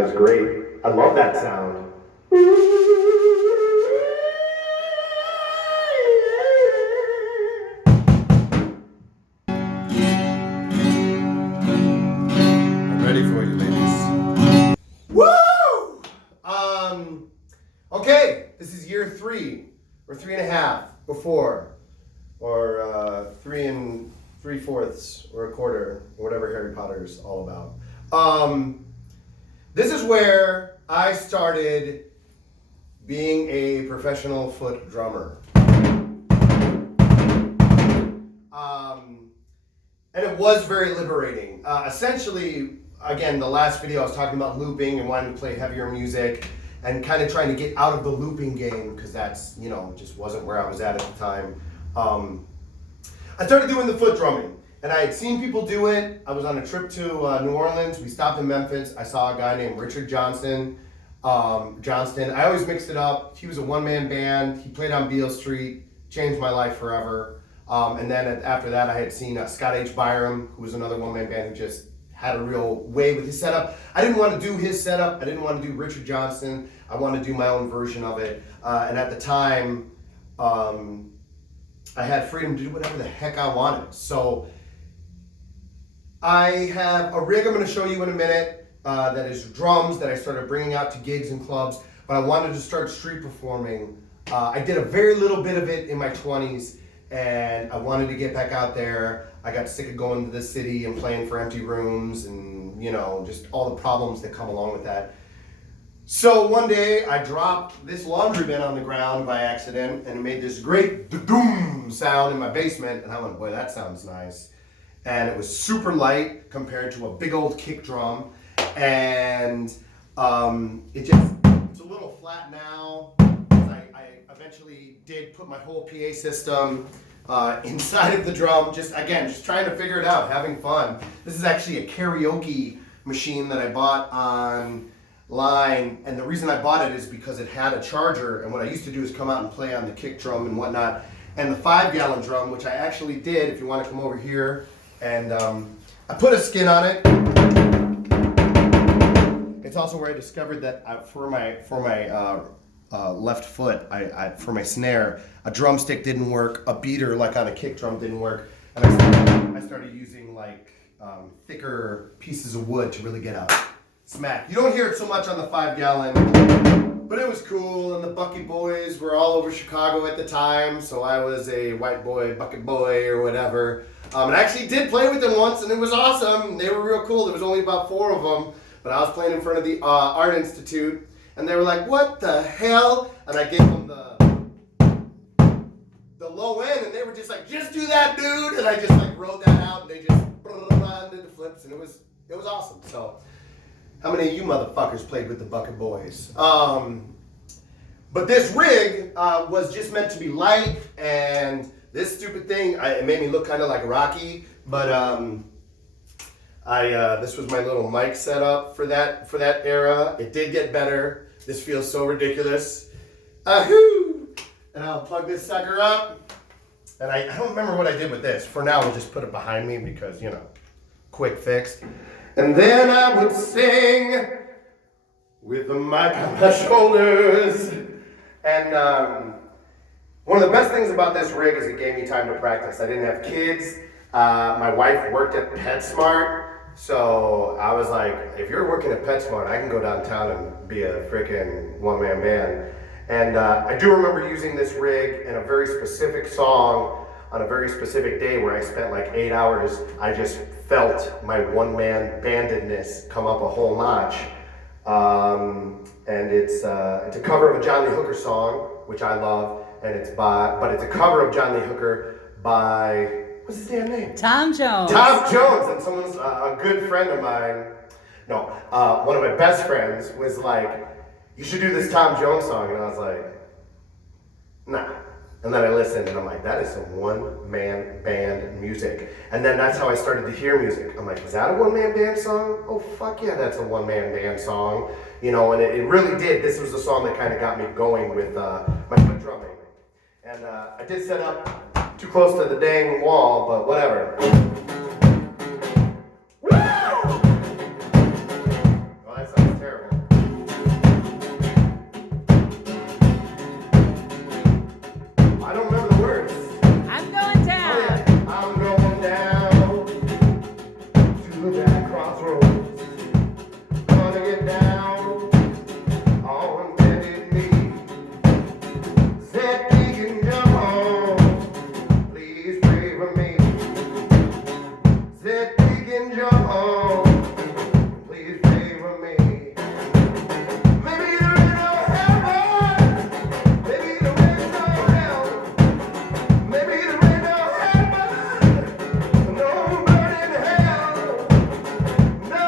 That's great. I love that sound. I'm ready for you, ladies. Woo! Okay, this is year 3, or 3.5, or 4, or 3 3/4, or a quarter, or whatever Harry Potter's all about. This is where I started being a professional foot drummer. And it was very liberating. Essentially, again, the last video I was talking about looping and wanting to play heavier music and kind of trying to get out of the looping game because that's, just wasn't where I was at the time. I started doing the foot drumming. And I had seen people do it. I was on a trip to New Orleans. We stopped in Memphis. I saw a guy named Richard Johnston. I always mixed it up. He was a one-man band. He played on Beale Street. Changed my life forever. And then after that, I had seen Scott H. Byram, who was another one-man band who just had a real way with his setup. I didn't want to do his setup. I didn't want to do Richard Johnston. I wanted to do my own version of it. And at the time, I had freedom to do whatever the heck I wanted. So I have a rig I'm going to show you in a minute that is drums that I started bringing out to gigs and clubs, but I wanted to start street performing. I did a very little bit of it in my 20s, and I wanted to get back out there. I got sick of going to the city and playing for empty rooms and, just all the problems that come along with that. So one day I dropped this laundry bin on the ground by accident, and it made this great da-doom sound in my basement, and I went, boy, that sounds nice. And it was super light compared to a big old kick drum, and it's a little flat now. I eventually did put my whole PA system inside of the drum, just trying to figure it out, having fun. This is actually a karaoke machine that I bought online, and the reason I bought it is because it had a charger, and what I used to do is come out and play on the kick drum and whatnot, and the 5-gallon drum, which I actually did, if you want to come over here. And I put a skin on it. It's also where I discovered that for my left foot, for my snare, a drumstick didn't work, a beater like on a kick drum didn't work, and I started using thicker pieces of wood to really get a smack. You don't hear it so much on the 5-gallon, but it was cool. And the Bucket Boys were all over Chicago at the time, so I was a white boy, bucket boy, or whatever. And I actually did play with them once, and it was awesome. They were real cool. There was only about 4 of them, but I was playing in front of the Art Institute, and they were like, "What the hell?" And I gave them the low end, and they were just like, "Just do that, dude!" And I just wrote that out, and they just did the flips, and it was awesome. So, how many of you motherfuckers played with the Bucket Boys? But this rig was just meant to be light, and this stupid thing, it made me look kind of like Rocky, but this was my little mic setup for that era. It did get better. This feels so ridiculous. Ahoo! And I'll plug this sucker up. And I don't remember what I did with this. For now, we'll just put it behind me because, quick fix. And then I would sing with the mic on my shoulders. And one of the best things about this rig is it gave me time to practice. I didn't have kids. My wife worked at PetSmart. So I was like, if you're working at PetSmart, I can go downtown and be a freaking one-man band. And I do remember using this rig in a very specific song on a very specific day where I spent 8 hours. I just felt my one-man bandedness come up a whole notch. And it's a cover of a John Lee Hooker song, which I love, but it's a cover of John Lee Hooker by, what's his damn name? Tom Jones. Tom Jones, and someone's a good friend of mine. No, one of my best friends was like, "You should do this Tom Jones song," and I was like, "Nah." And then I listened, and I'm like, that is some one-man band music. And then that's how I started to hear music. I'm like, is that a one-man band song? Oh, fuck yeah, that's a one-man band song. And it really did. This was the song that kind of got me going with my foot drumming. And I did set up too close to the dang wall, but whatever. Woo! Oh, that sounds terrible. that we can jump. Please favor me. Maybe there ain't no heaven. Maybe there ain't no hell. Maybe there ain't no heaven. No burning hell. No,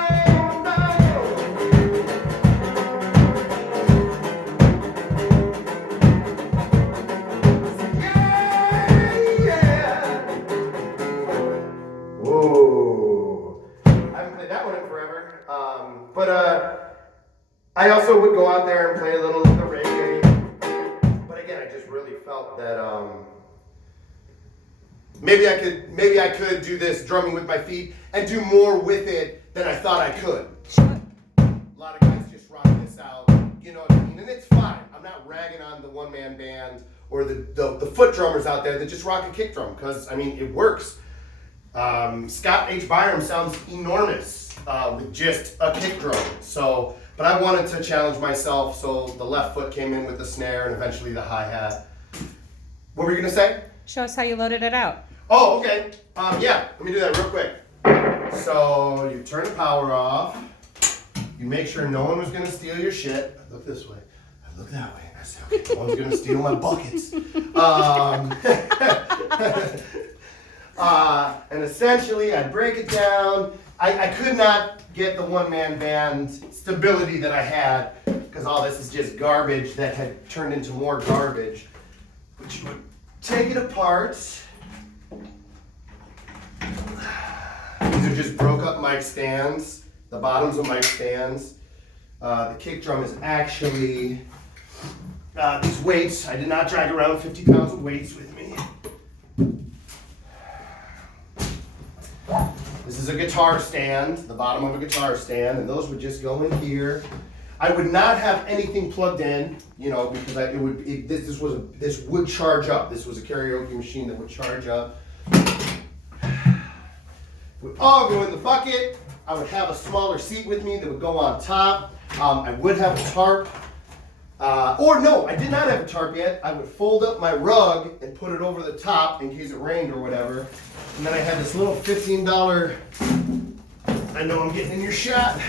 Whoa. I haven't played that one in forever. I also would go out there and play a little of the reggae. But again, I just really felt that maybe I could do this drumming with my feet and do more with it than I thought I could. A lot of guys just rock this out, you know what I mean? And it's fine. I'm not ragging on the one-man band or the foot drummers out there that just rock a kick drum, because I mean it works. Scott H. Byram sounds enormous with just a kick drum. So, but I wanted to challenge myself, so the left foot came in with the snare and eventually the hi-hat. What were you gonna say? Show us how you loaded it out. Oh, okay. Yeah, let me do that real quick. So you turn the power off. You make sure no one was gonna steal your shit. I look this way. I look that way. I say, okay, no one's gonna steal my buckets. And essentially, I'd break it down. I could not get the one-man band stability that I had, because all this is just garbage that had turned into more garbage. But you would take it apart. These are just broke up mic stands, the bottoms of mic stands. The kick drum is actually these weights. I did not drag around 50 pounds of weights with me. This is a guitar stand, the bottom of a guitar stand, and those would just go in here. I would not have anything plugged in, you know, because this would charge up. This was a karaoke machine that would charge up. It would all go in the bucket. I would have a smaller seat with me that would go on top. I would have a tarp. Or no, I did not have a tarp yet. I would fold up my rug and put it over the top in case it rained or whatever. And then I had this little $15, I know I'm getting in your shot,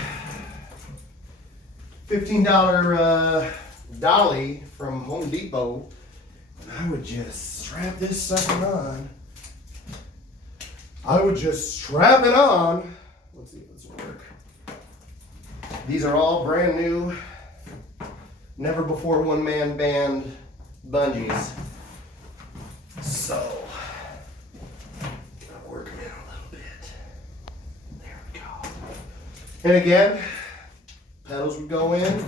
$15 dolly from Home Depot. And I would just strap this sucker on. Let's see if this will work. These are all brand new, never before one-man band bungees. So, work them in a little bit. There we go. And again, pedals would go in.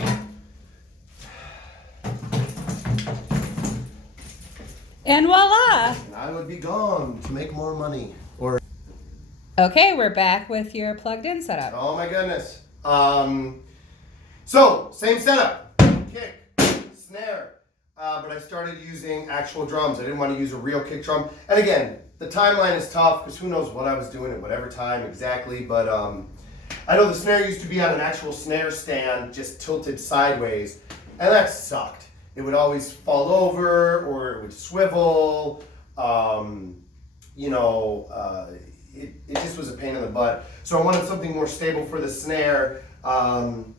And voila! And I would be gone to make more money. Okay, we're back with your plugged-in setup. Oh my goodness. So, same setup. Kick, snare. But I started using actual drums. I didn't want to use a real kick drum. And again, the timeline is tough because who knows what I was doing at whatever time exactly. But I know the snare used to be on an actual snare stand, just tilted sideways. And that sucked. It would always fall over or it would swivel. It just was a pain in the butt. So I wanted something more stable for the snare. And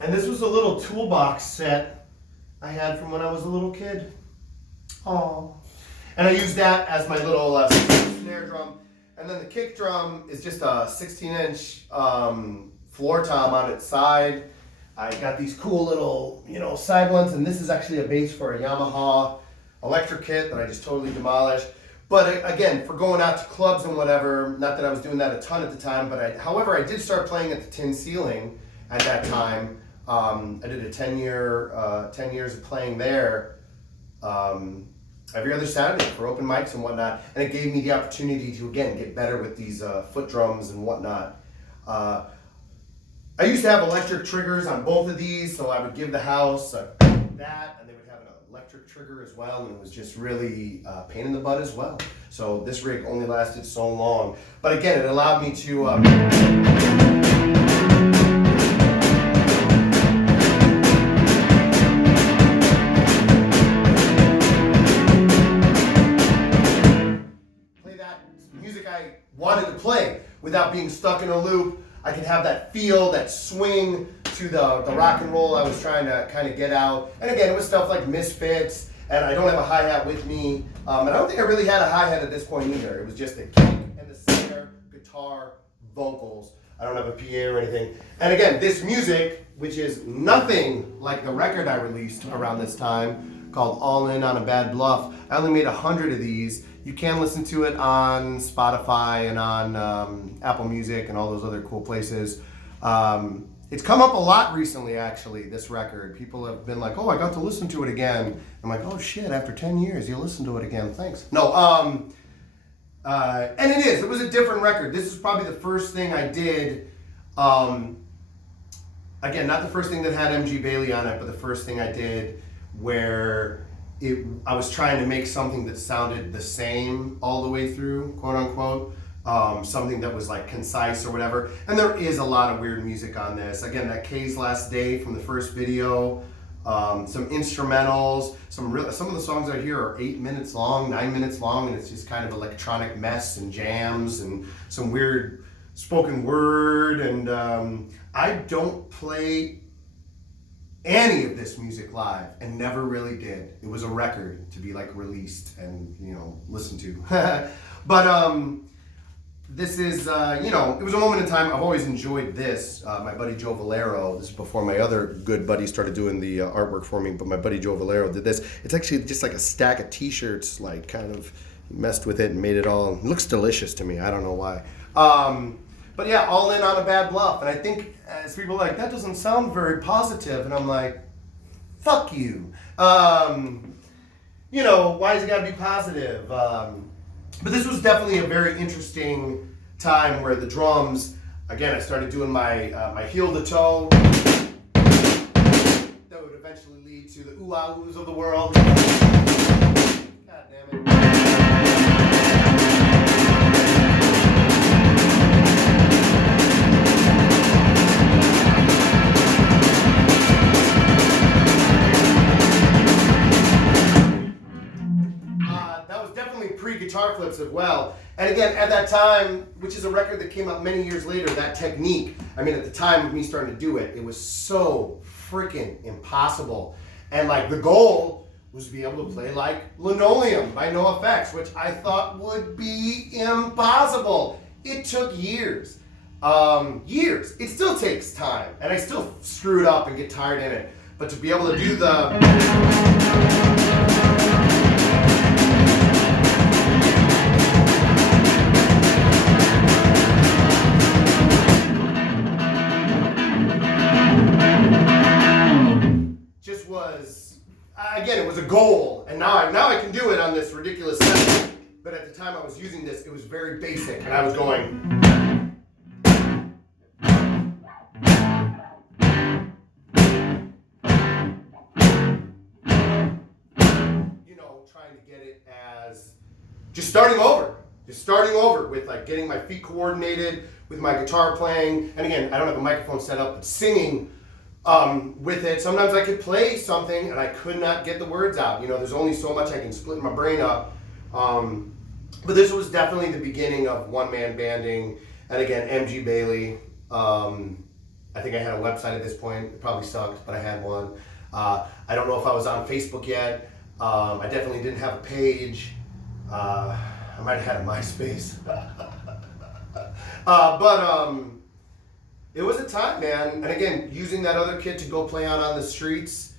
this was a little toolbox set I had from when I was a little kid. Oh. And I used that as my little snare drum. And then the kick drum is just a 16-inch floor tom on its side. I got these cool little, side ones. And this is actually a base for a Yamaha electric kit that I just totally demolished. But again, for going out to clubs and whatever, not that I was doing that a ton at the time, but however, I did start playing at the Tin Ceiling at that time. I did a 10 years of playing there every other Saturday for open mics and whatnot. And it gave me the opportunity to, again, get better with these foot drums and whatnot. I used to have electric triggers on both of these, so I would give the house that, and they would have an electric trigger as well, and it was just really a pain in the butt as well. So this rig only lasted so long. But again, it allowed me to play that music I wanted wanted to play without being stuck in a loop. I could have that feel, that swing to the rock and roll I was trying to kind of get out. And again, it was stuff like Misfits, and I don't have a hi-hat with me. And I don't think I really had a hi-hat at this point either. It was just the kick and the snare, guitar, vocals. I don't have a PA or anything. And again, this music, which is nothing like the record I released around this time, called All In on a Bad Bluff. I only made 100 of these. You can listen to it on Spotify and on Apple Music and all those other cool places. It's come up a lot recently, actually, this record. People have been like, oh, I got to listen to it again. I'm like, oh shit, after 10 years, you'll listen to it again, thanks. No, and it was a different record. This is probably the first thing I did, again, not the first thing that had MG Bailey on it, but the first thing I did where I was trying to make something that sounded the same all the way through, quote unquote. Something that was like concise or whatever. And there is a lot of weird music on this. Again, that K's Last Day from the first video, some instrumentals, some of the songs I hear are 8 minutes long, 9 minutes long, and it's just kind of electronic mess and jams and some weird spoken word. And I don't play any of this music live, and never really did. It was a record to be like released and listened to. But this is it was a moment in time. I've always enjoyed this. My buddy Joe Valero, this is before my other good buddy started doing the artwork for me, but my buddy Joe Valero did this. It's actually just like a stack of t-shirts, like kind of messed with it and made it all. It looks delicious to me. I don't know why. But yeah, All In on a Bad Bluff. And I think as people are like, that doesn't sound very positive. And I'm like, fuck you. Why is it gotta be positive? But this was definitely a very interesting time where the drums, again, I started doing my heel to toe. That would eventually lead to the ooh-ah-oohs of the world. God damn it. Pre-guitar flips as well. And again, at that time, which is a record that came out many years later, that technique, at the time of me starting to do it, it was so freaking impossible. And the goal was to be able to play like Linoleum by NoFX, which I thought would be impossible. It took years. Years. It still takes time. And I still screw it up and get tired in it. But to be able to do the... Again, it was a goal, and now I can do it on this ridiculous set. But at the time I was using this, it was very basic, and I was going. Trying to get it as just starting over with getting my feet coordinated with my guitar playing. And again, I don't have a microphone set up, but singing. With it, sometimes I could play something and I could not get the words out. There's only so much I can split my brain up. But this was definitely the beginning of one-man banding. And again, MG Bailey. I think I had a website at this point. It probably sucked, but I had one. I don't know if I was on Facebook yet. I definitely didn't have a page. I might have had a MySpace. It was a time, man. And again, using that other kid to go play out on the streets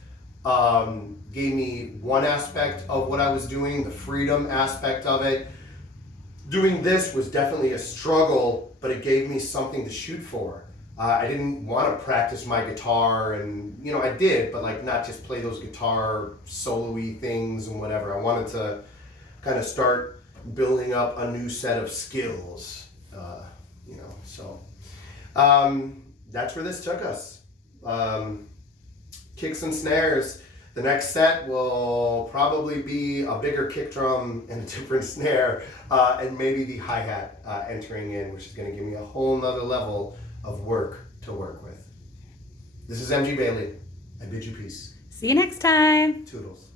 gave me one aspect of what I was doing, the freedom aspect of it. Doing this was definitely a struggle, but it gave me something to shoot for. I didn't want to practice my guitar, and I did, but not just play those guitar solo-y things and whatever. I wanted to kind of start building up a new set of skills, so. That's where this took us. Kicks and snares. The next set will probably be a bigger kick drum and a different snare, and maybe the hi-hat entering in, which is going to give me a whole nother level of work to work with. This is MG Bailey. I bid you peace. See you next time. Toodles.